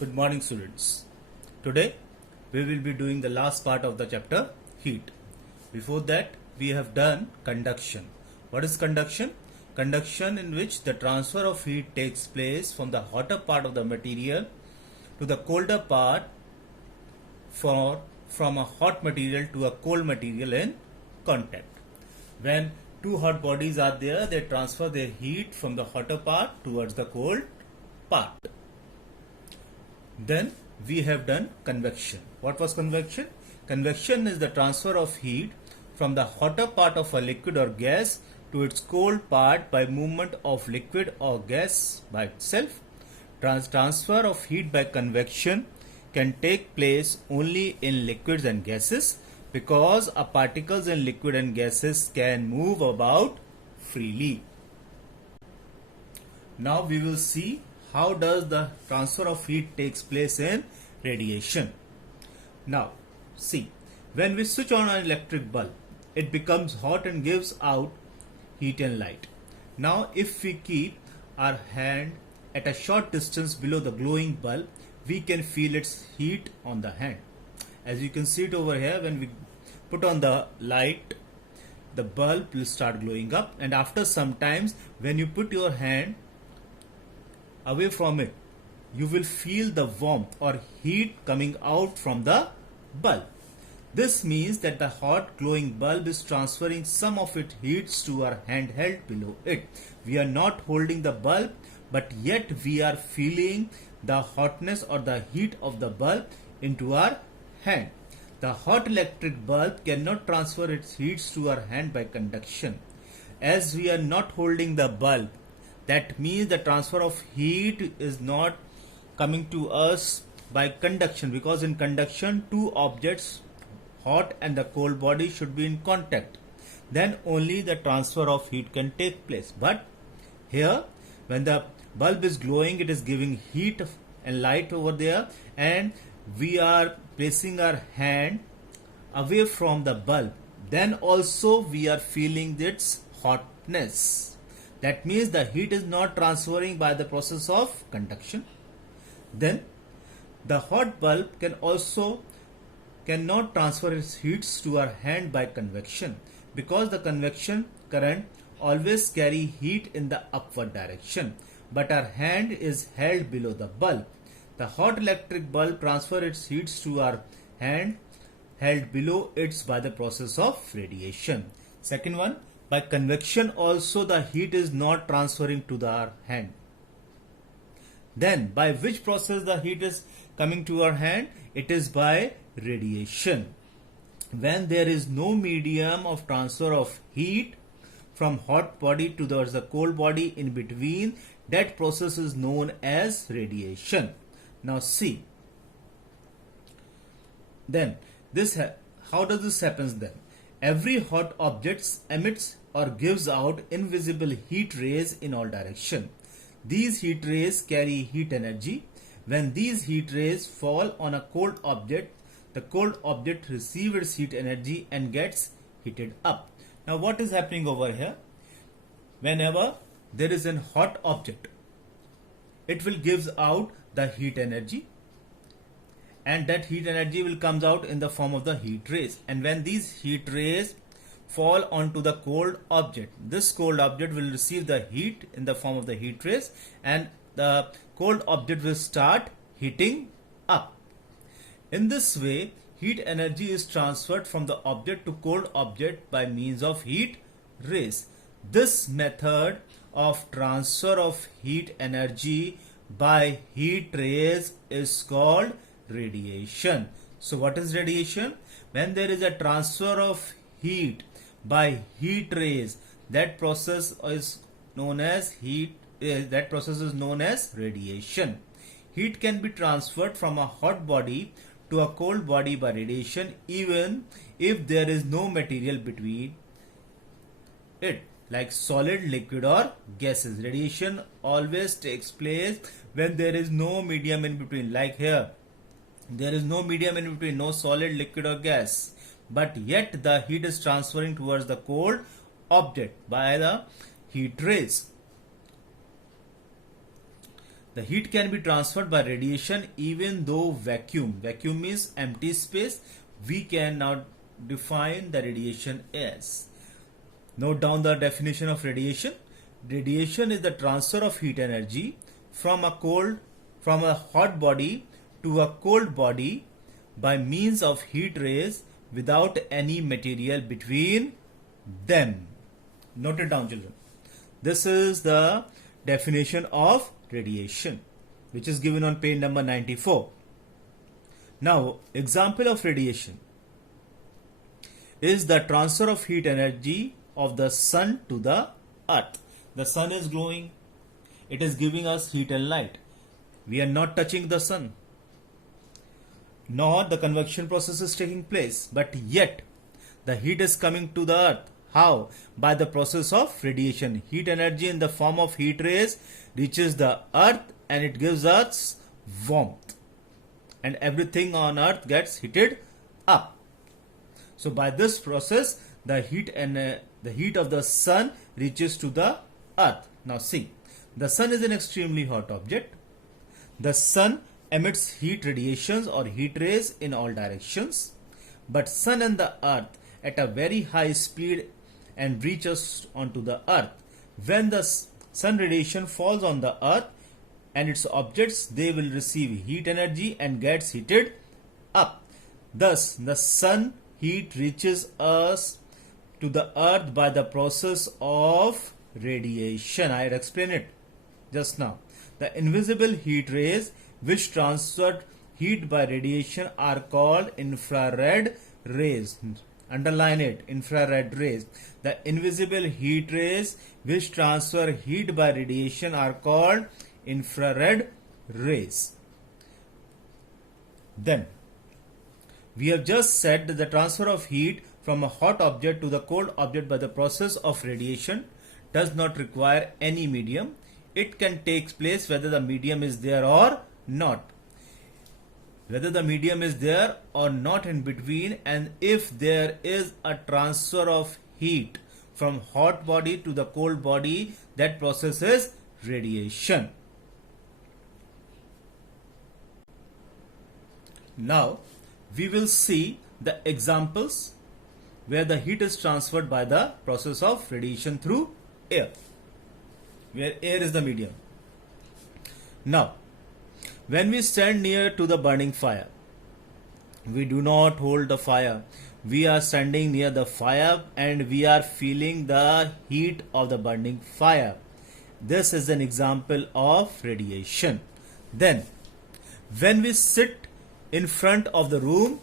Good morning, students. Today we will be doing the last part of the chapter heat. Before that, we have done conduction. What is conduction? Conduction in which the transfer of heat takes place from the hotter part of the material to the colder part from a hot material to a cold material in contact. When two hot bodies are there, they transfer their heat from the hotter part towards the cold part. Then we have done convection. What was convection? Convection is the transfer of heat from the hotter part of a liquid or gas to its cold part by movement of liquid or gas by itself. Transfer of heat by convection can take place only in liquids and gases because particles in liquid and gases can move about freely. Now we will see how does the transfer of heat takes place in radiation. Now see, when we switch on an electric bulb, it becomes hot and gives out heat and light. Now if we keep our hand at a short distance below the glowing bulb, we can feel its heat on the hand. As you can see it over here, when we put on the light, the bulb will start glowing up, and after some times when you put your hand away from it, you will feel the warmth or heat coming out from the bulb. This means that the hot glowing bulb is transferring some of its heats to our hand held below it. We are not holding the bulb, but yet we are feeling the hotness or the heat of the bulb into our hand. The hot electric bulb cannot transfer its heats to our hand by conduction. As we are not holding the bulb, that means the transfer of heat is not coming to us by conduction, because in conduction two objects, hot and the cold body, should be in contact. Then only the transfer of heat can take place. But here, when the bulb is glowing, it is giving heat and light over there, and we are placing our hand away from the bulb. Then also we are feeling its hotness. That means the heat is not transferring by the process of conduction. Then the hot bulb cannot transfer its heats to our hand by convection, because the convection current always carry heat in the upward direction, but our hand is held below the bulb. The hot electric bulb transfer its heats to our hand held below it by the process of radiation. Second one, by convection also the heat is not transferring to our hand. Then by which process the heat is coming to our hand? It is by radiation. When there is no medium of transfer of heat from hot body to the cold body in between, that process is known as radiation. Now see, then how does this happen then? Every hot object emits or gives out invisible heat rays in all directions. These heat rays carry heat energy. When these heat rays fall on a cold object, the cold object receives its heat energy and gets heated up. Now what is happening over here? Whenever there is a hot object, it will give out the heat energy, and that heat energy will comes out in the form of the heat rays. And when these heat rays fall onto the cold object, this cold object will receive the heat in the form of the heat rays, and the cold object will start heating up. In this way, heat energy is transferred from the object to cold object by means of heat rays. This method of transfer of heat energy by heat rays is called radiation. So what is radiation? When there is a transfer of heat by heat rays, that process is known as radiation. Heat can be transferred from a hot body to a cold body by radiation, even if there is no material between it, like solid, liquid or gases. Radiation always takes place when there is no medium in between. Like here, there is no medium in between, no solid, liquid or gas, but yet the heat is transferring towards the cold object by the heat rays. The heat can be transferred by radiation even though vacuum means empty space. We can now define the radiation as. Note down the definition of radiation. Radiation is the transfer of heat energy from a hot body to a cold body by means of heat rays without any material between them. Note it down, children. This is the definition of radiation, which is given on page number 94. Now, example of radiation is the transfer of heat energy of the sun to the earth. The sun is glowing. It is giving us heat and light. We are not touching the sun, nor the convection process is taking place, but yet the heat is coming to the earth. How? By the process of radiation. Heat energy in the form of heat rays reaches the earth and it gives us warmth. And everything on earth gets heated up. So by this process, the heat of the sun reaches to the earth. Now see, the sun is an extremely hot object. The sun emits heat radiations or heat rays in all directions. But sun and the earth at a very high speed and reaches onto the earth. When the sun radiation falls on the earth and its objects, they will receive heat energy and gets heated up. Thus, the sun heat reaches us to the earth by the process of radiation. I had explained it just now. The invisible heat rays which transfer heat by radiation are called infrared rays. Underline it, infrared rays. The invisible heat rays which transfer heat by radiation are called infrared rays. Then, we have just said that the transfer of heat from a hot object to the cold object by the process of radiation does not require any medium. It can take place whether the medium is there or not. Whether the medium is there or not in between, and if there is a transfer of heat from hot body to the cold body, that process is radiation. Now, we will see the examples where the heat is transferred by the process of radiation through air, where air is the medium. Now, when we stand near to the burning fire, we do not hold the fire. We are standing near the fire and we are feeling the heat of the burning fire. This is an example of radiation. Then, when we sit in front of the room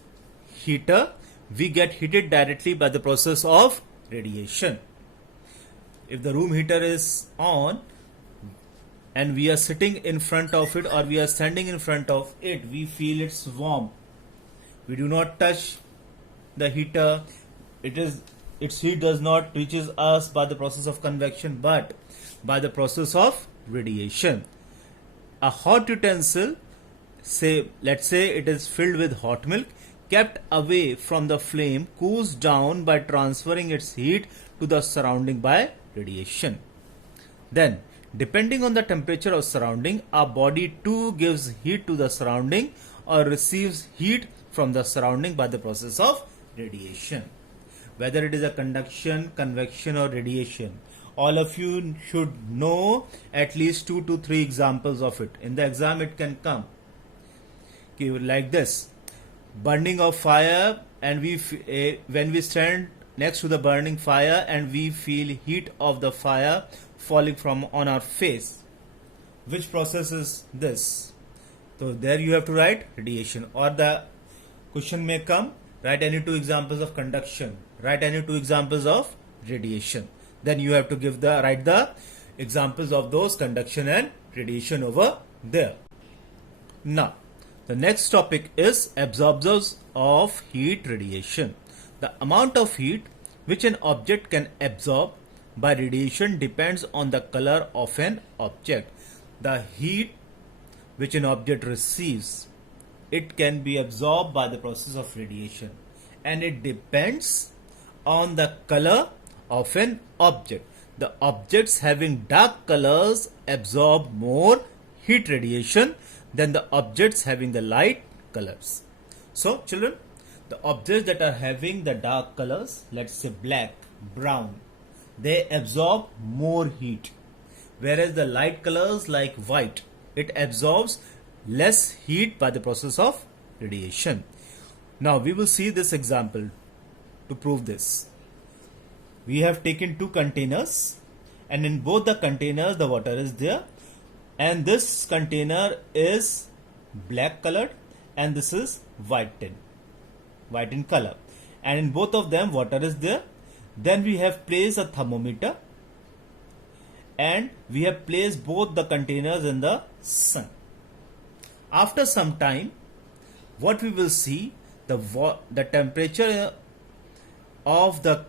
heater, we get heated directly by the process of radiation. If the room heater is on and we are sitting in front of it or we are standing in front of it, we feel it's warm. We do not touch the heater. Its heat does not reaches us by the process of convection, but by the process of radiation. A hot utensil, let's say it is filled with hot milk, kept away from the flame, cools down by transferring its heat to the surrounding by radiation. Then, depending on the temperature of surrounding, our body too gives heat to the surrounding or receives heat from the surrounding by the process of radiation. Whether it is a conduction, convection or radiation, all of you should know at least 2 to 3 examples of it. In the exam it can come. Okay, like this. Burning of fire, and when we stand next to the burning fire and we feel heat of the fire falling from on our face. Which process is this? So there you have to write radiation, or the question may come, write any 2 examples of conduction, write any 2 examples of radiation. Then you have to write the examples of those conduction and radiation over there. Now, the next topic is absorbers of heat radiation. The amount of heat which an object can absorb by radiation depends on the color of an object. The heat which an object receives, it can be absorbed by the process of radiation, and it depends on the color of an object. The objects having dark colors absorb more heat radiation than the objects having the light colors. So children, the objects that are having the dark colors, let's say black, brown, they absorb more heat, whereas the light colors like white, it absorbs less heat by the process of radiation. Now we will see this example to prove this. We have taken two containers, and in both the containers the water is there, and this container is black colored and this is white in color, and in both of them water is there. Then we have placed a thermometer and we have placed both the containers in the sun. After some time, what we will see, the temperature of the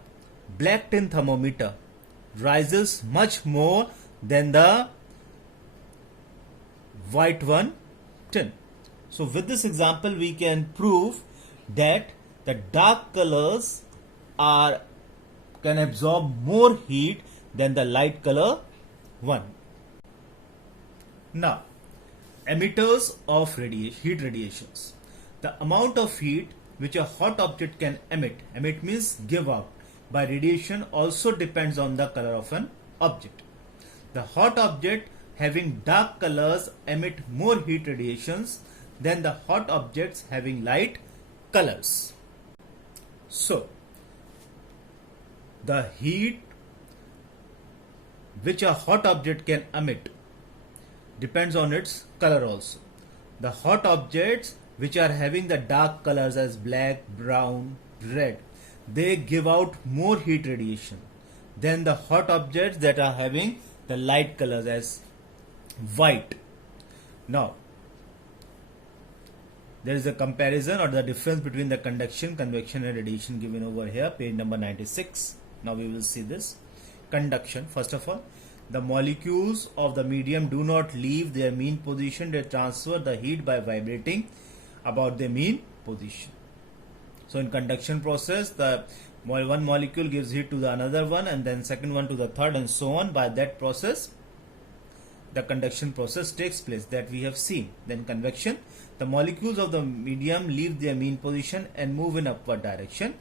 black tin thermometer rises much more than the white one tin. So with this example we can prove that the dark colors can absorb more heat than the light color one. Now, emitters of heat radiations. The amount of heat which a hot object can emit means give out, by radiation also depends on the color of an object. The hot object having dark colors emit more heat radiations than the hot objects having light colors. So, the heat which a hot object can emit depends on its color also. The hot objects which are having the dark colors as black, brown, red, they give out more heat radiation than the hot objects that are having the light colors as white. Now, there is a comparison or the difference between the conduction, convection and radiation given over here, page number 96. Now we will see this. Conduction, first of all, the molecules of the medium do not leave their mean position. They transfer the heat by vibrating about their mean position. So in conduction process, the one molecule gives heat to the another one, and then second one to the third, and so on. By that process, the conduction process takes place that we have seen. Then convection, the molecules of the medium leave their mean position and move in upward direction,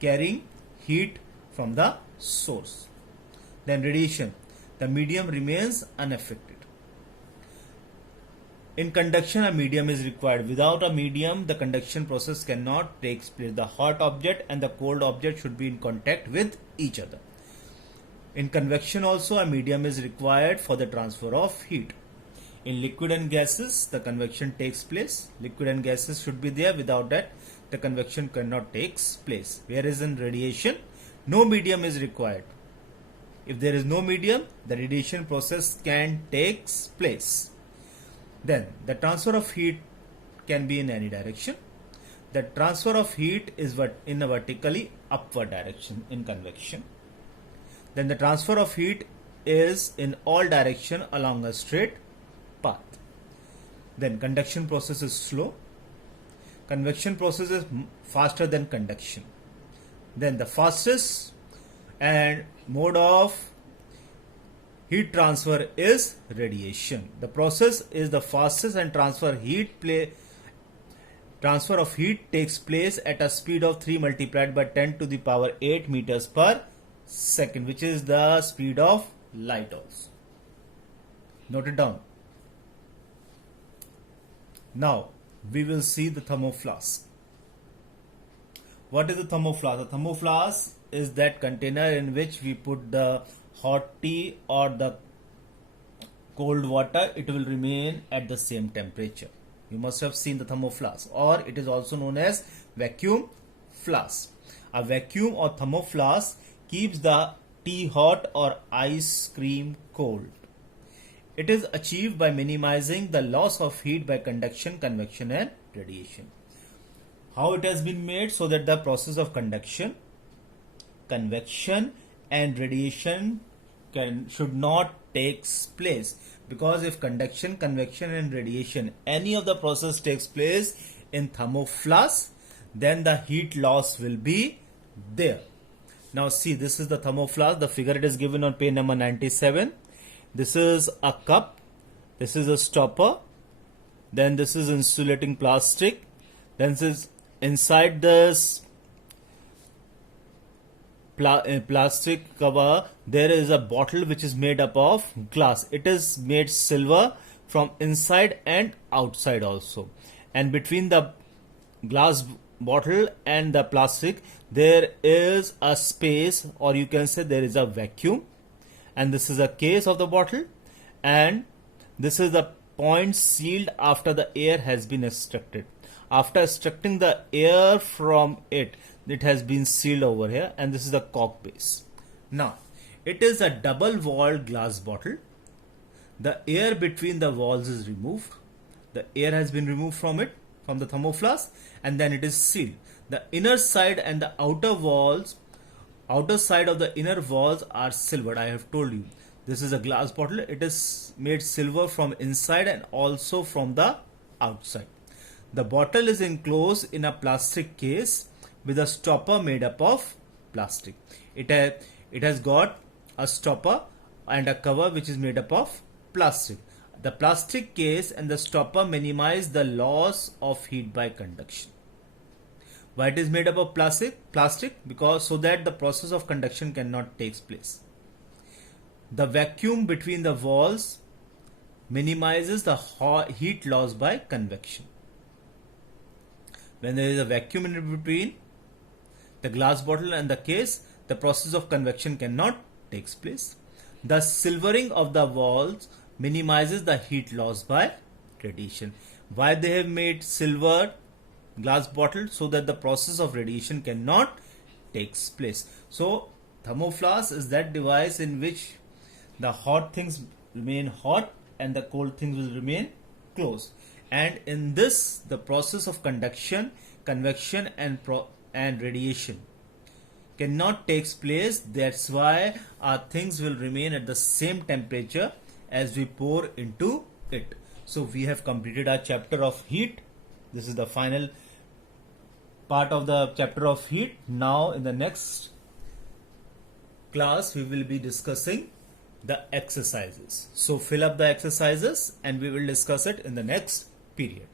carrying heat from the source. Then radiation, the medium remains unaffected. In conduction, a medium is required. Without a medium, the conduction process cannot take place. The hot object and the cold object should be in contact with each other. In convection also, a medium is required for the transfer of heat. In liquid and gases, the convection takes place. Liquid and gases should be there. Without that, the convection cannot take place. Whereas in radiation, no medium is required. If there is no medium, the radiation process can take place. Then the transfer of heat can be in any direction. The transfer of heat is in a vertically upward direction in convection. Then the transfer of heat is in all direction along a straight path. Then conduction process is slow. Convection process is faster than conduction. Then the fastest and mode of heat transfer is radiation. The process is the fastest and transfer of heat takes place at a speed of 3 multiplied by 10 to the power 8 meters per second, which is the speed of light also. Note it down. Now we will see the thermoflask. What is the thermoflask? The thermoflask is that container in which we put the hot tea or the cold water. It will remain at the same temperature. You must have seen the thermoflask, or it is also known as vacuum flask. A vacuum or thermoflask keeps the tea hot or ice cream cold. It is achieved by minimizing the loss of heat by conduction, convection and radiation. How it has been made? So that the process of conduction, convection and radiation should not take place, because if conduction, convection and radiation, any of the process takes place in thermoflask, then the heat loss will be there. Now see, this is the thermoflask. The figure it is given on page number 97. This is a cup This is a stopper. Then this is insulating plastic. Then this is inside this plastic cover there is a bottle which is made up of glass. It is made silver from inside and outside also, and between the glass bottle and the plastic there is a space, or you can say there is a vacuum, and this is a case of the bottle, and this is the point sealed after the air has been extracted. After extracting the air from it, it has been sealed over here, and this is the cork base. Now, it is a double walled glass bottle. The air between the walls is removed. The air has been removed from it, from the thermoflask, and then it is sealed. The inner side and the outer side of the inner walls are silvered. I have told you. This is a glass bottle. It is made silver from inside and also from the outside. The bottle is enclosed in a plastic case with a stopper made up of plastic. It has got a stopper and a cover which is made up of plastic. The plastic case and the stopper minimize the loss of heat by conduction. Why it is made up of plastic? Because so that the process of conduction cannot take place. The vacuum between the walls minimizes the heat loss by convection. When there is a vacuum in between the glass bottle and the case, the process of convection cannot take place. The silvering of the walls minimizes the heat loss by radiation. Why they have made silver glass bottle? So that the process of radiation cannot take place. So thermoflask is that device in which the hot things remain hot and the cold things will remain closed. And in this, the process of conduction, convection and radiation cannot take place. That's why our things will remain at the same temperature as we pour into it. So we have completed our chapter of heat. This is the final part of the chapter of heat. Now in the next class we will be discussing the exercises. So fill up the exercises and we will discuss it in the next period.